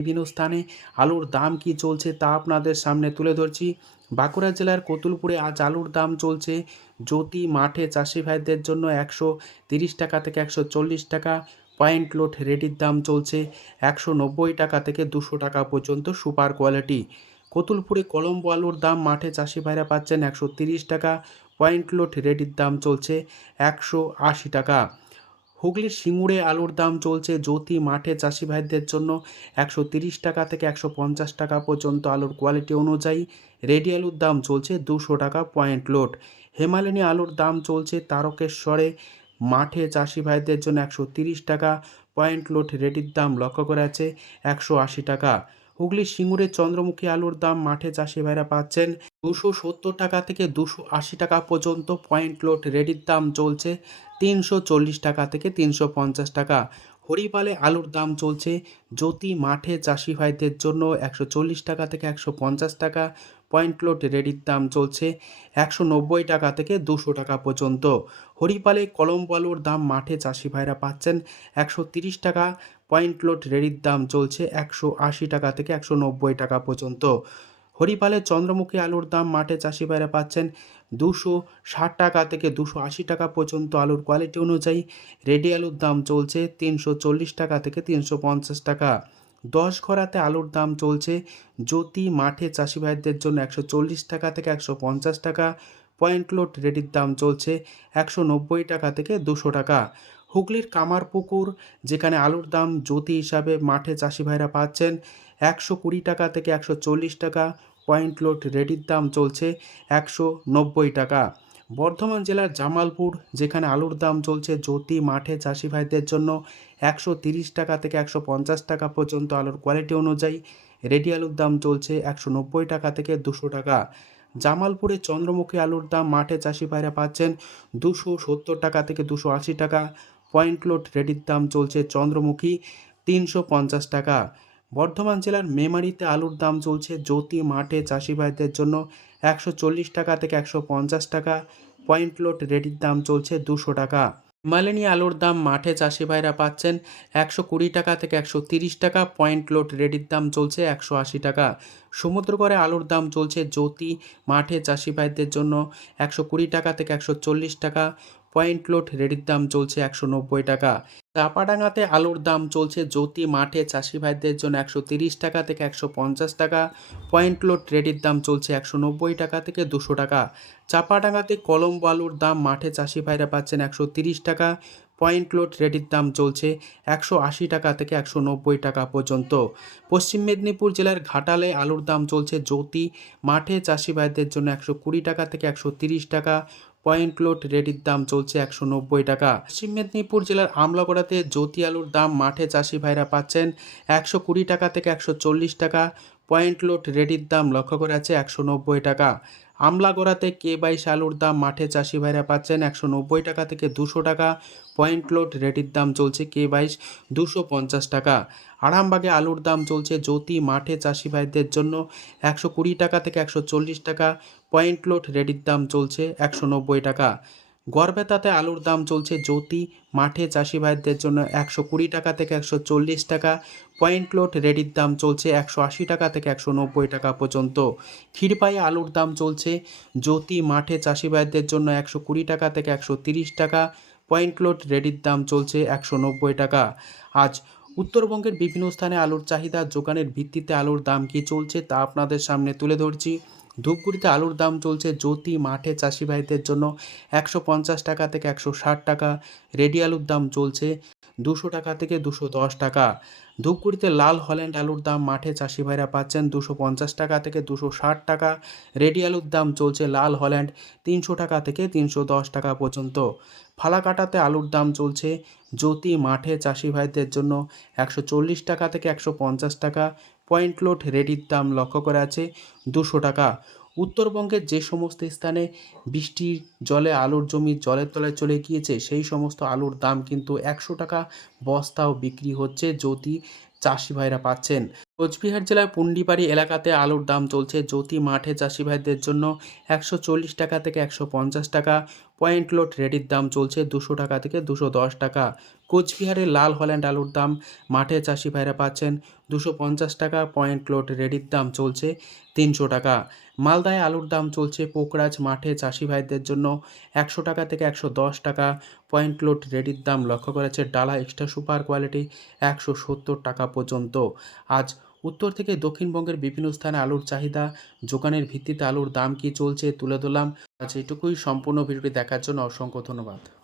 বিভিন্ন স্থানে আলুর দাম কি চলছে তা আপনাদের সামনে তুলে ধরছি। বাঁকুড়া জেলার কতুলপুরে আজ আলুর দাম চলছে জ্যোতি মাঠে চাষি ভাইদের জন্য 130 টাকা থেকে 140 টাকা। পয়েন্ট লোড রেডির দাম চলছে 190 টাকা থেকে 200 টাকা পর্যন্ত সুপার কোয়ালিটি। কতুলপুরে কলম্বো আলুর দাম মাঠে চাষি ভাইরা পাচ্ছেন 130 টাকা। পয়েন্ট লোড রেডির দাম চলছে 180 টাকা। হুগলির সিঙ্গুরে আলুর দাম চলছে জ্যোতি মাঠে চাষি ভাইদের জন্য 130 টাকা থেকে 150 টাকা পর্যন্ত আলুর কোয়ালিটি অনুযায়ী। রেডি আলুর দাম চলছে 200 টাকা পয়েন্ট লোড। হেমালিনী আলুর দাম চলছে তারকেশ্বরে মাঠে চাষি ভাইদের জন্য 130 টাকা। পয়েন্ট লোড রেডির দাম লক্ষ্য করা আছে 180 টাকা। হুগলির সিঙ্গুরে চন্দ্রমুখী আলুর দাম মাঠে চাষি ভাইরা পাচ্ছেন 270 টাকা থেকে 280 টাকা পর্যন্ত। পয়েন্ট লোড রেডির দাম চলছে 340 টাকা থেকে 350 টাকা। হরিপালে আলুর দাম চলছে জ্যোতি মাঠে চাষি ভাইদের জন্য 140 টাকা থেকে 150 টাকা। পয়েন্ট লোড রেডির দাম চলছে 190 টাকা থেকে 200 টাকা পর্যন্ত। হরিপালে কলম্বো আলুর দাম মাঠে চাষি ভাইরা পাচ্ছেন 130 টাকা। পয়েন্ট লোড রেডির দাম চলছে 180 টাকা থেকে 190 টাকা পর্যন্ত। হরিপালে চন্দ্রমুখী আলুর দাম মাঠে চাষি ভাইরা পাচ্ছেন 260 টাকা থেকে 280 টাকা পর্যন্ত আলুর কোয়ালিটি অনুযায়ী। রেডি আলুর দাম চলছে 340 টাকা থেকে 350 টাকা। 10 ঘরাতে আলুর দাম চলছে জ্যোতি মাঠে চাষি ভাইদের জন্য 140 টাকা থেকে 150 টাকা। পয়েন্ট লোড রেডির দাম চলছে 190 টাকা থেকে 200 টাকা। হুগলির কামারপুকুর যেখানে আলুর দাম জ্যোতি হিসাবে মাঠে চাষি ভাইরা পাচ্ছেন 120 টাকা থেকে 140 টাকা। পয়েন্ট লোড রেডির দাম চলছে 190 টাকা। বর্ধমান জেলার জামালপুর যেখানে আলুর দাম চলছে জ্যোতি মাঠে চাষি ভাইদের জন্য 130 টাকা থেকে 150 টাকা পর্যন্ত আলুর কোয়ালিটি অনুযায়ী। রেডি আলুর দাম চলছে 190 টাকা থেকে 200 টাকা। জামালপুরে চন্দ্রমুখী আলুর দাম মাঠে চাষি ভাইরা পাচ্ছেন 270 টাকা থেকে 280 টাকা। পয়েন্ট লোড রেডির দাম চলছে চন্দ্রমুখী 350 টাকা। বর্ধমান জেলার মেমারিতে আলুর দাম চলছে জ্যোতি মাঠে চাষি ভাইদের জন্য 140 টাকা থেকে 150 টাকা। পয়েন্ট লোড রেডির দাম চলছে 200 টাকা। হিমালয়ানি আলুর দাম মাঠে চাষি ভাইরা পাচ্ছেন 120 টাকা থেকে 130 টাকা। পয়েন্ট লোড রেডির দাম চলছে 180 টাকা। সমুদ্রগড়ে আলুর দাম চলছে জ্যোতি মাঠে চাষি ভাইদের জন্য 120 টাকা থেকে 140 টাকা। পয়েন্ট লোড রেডির দাম চলছে 190 টাকা। চাপাডাঙ্গাতে আলুর দাম চলছে জ্যোতি মাঠে চাষি ভাইদের জন্য 130 টাকা থেকে 150 টাকা। পয়েন্ট লোড রেডির দাম চলছে 190 টাকা থেকে 200 টাকা। চাপাডাঙ্গাতে কলম্বো আলুর দাম মাঠে চাষি ভাইরা পাচ্ছেন 130 টাকা। পয়েন্ট লোড রেডির দাম চলছে 180 টাকা থেকে 190 টাকা পর্যন্ত। পশ্চিম মেদিনীপুর জেলার ঘাটালে আলুর দাম চলছে জ্যোতি মাঠে চাষি ভাইদের জন্য 120 টাকা থেকে 130 টাকা। পয়েন্ট লোড রেডির দাম চলছে 190 টাকা। পশ্চিম মেদিনীপুর জেলার আমলাগড়াতে জ্যোতি আলুর দাম মাঠে চাষি ভাইরা পাচ্ছেন 120 টাকা থেকে 140 টাকা। পয়েন্ট লোড রেডির দাম লক্ষ্য করা আছে 190 টাকা। আমলাগড়াতে K22 আলুর দাম মাঠে চাষি ভাইরা পাচ্ছেন 190 টাকা থেকে 200 টাকা। পয়েন্ট লোড রেডির দাম চলছে K22 250 টাকা। আরামবাগে আলুর দাম চলছে জ্যোতি মাঠে চাষি ভাইদের জন্য 120 টাকা থেকে 140 টাকা। পয়েন্ট লোড রেডির দাম চলছে 190 টাকা। গড়বেতাতে আলুর দাম চলছে জ্যোতি মাঠে চাষি ভাইদের জন্য 120 টাকা থেকে 140 টাকা। পয়েন্ট লোড রেডির দাম চলছে 180 টাকা থেকে 190 টাকা পর্যন্ত। ক্ষীরপায়ে আলুর দাম চলছে জ্যোতি মাঠে চাষি ভাইদের জন্য 120 টাকা থেকে 130 টাকা। পয়েন্ট লোড রেডির দাম চলছে 190 টাকা। আজ উত্তরবঙ্গের বিভিন্ন স্থানে আলুর চাহিদা যোগানের ভিত্তিতে আলুর দাম কী চলছে তা আপনাদের সামনে তুলে ধরছি। ধূপগুড়িতে আলুর দাম চলছে জ্যোতি মাঠে চাষি ভাইদের জন্য 150 টাকা থেকে 160 টাকা। রেডি আলুর দাম চলছে 200 টাকা থেকে 210 টাকা। ধূপগুড়িতে লাল হল্যান্ড আলুর দাম মাঠে চাষি ভাইরা পাচ্ছেন 250 টাকা থেকে 260 টাকা। রেডি আলুর দাম চলছে লাল হল্যান্ড 300 টাকা থেকে 310 টাকা পর্যন্ত। ফালাকাটাতে আলুর দাম চলছে জ্যোতি মাঠে চাষি ভাইদের জন্য 140 টাকা থেকে 150 টাকা। পয়েন্ট লোড রেডির দাম লক্ষ্য করা আছে 200 টাকা। উত্তরবঙ্গের যে সমস্ত স্থানে বৃষ্টির জলে আলুর জমি জলের তলায় চলে গিয়েছে সেই সমস্ত আলুর দাম কিন্তু 100 টাকা বস্তাও বিক্রি হচ্ছে জ্যোতি চাষি ভাইরা পাচ্ছেন। কোচবিহার জেলার পুন্ডিবাড়ি এলাকাতে আলুর দাম চলছে জ্যোতি মাঠে চাষি ভাইদের জন্য 140 টাকা থেকে 150 টাকা। পয়েন্ট লোড রেডির দাম চলছে 200 টাকা থেকে 210 টাকা। কোচবিহারের লাল হল্যান্ড আলুর দাম মাঠে চাষি ভাইরা পাচ্ছেন 250 টাকা, পয়েন্ট লোড রেডির দাম চলছে 300 টাকা। মালদায় আলুর দাম চলছে পোকরাজ মাঠে চাষি ভাইদের জন্য 100 টাকা থেকে 110 টাকা, পয়েন্ট লোড রেডির দাম লক্ষ্য করেছে ডালা এক্সট্রা সুপার কোয়ালিটি 170 টাকা পর্যন্ত। আজ উত্তর থেকে দক্ষিণবঙ্গের বিভিন্ন স্থানে আলুর চাহিদা, যোগানের ভিত্তিতে আলুর দাম কী চলছে তুলে ধরলাম। আজ এটুকুই। সম্পূর্ণ ভিডিওটি দেখার জন্য অসংখ্য ধন্যবাদ।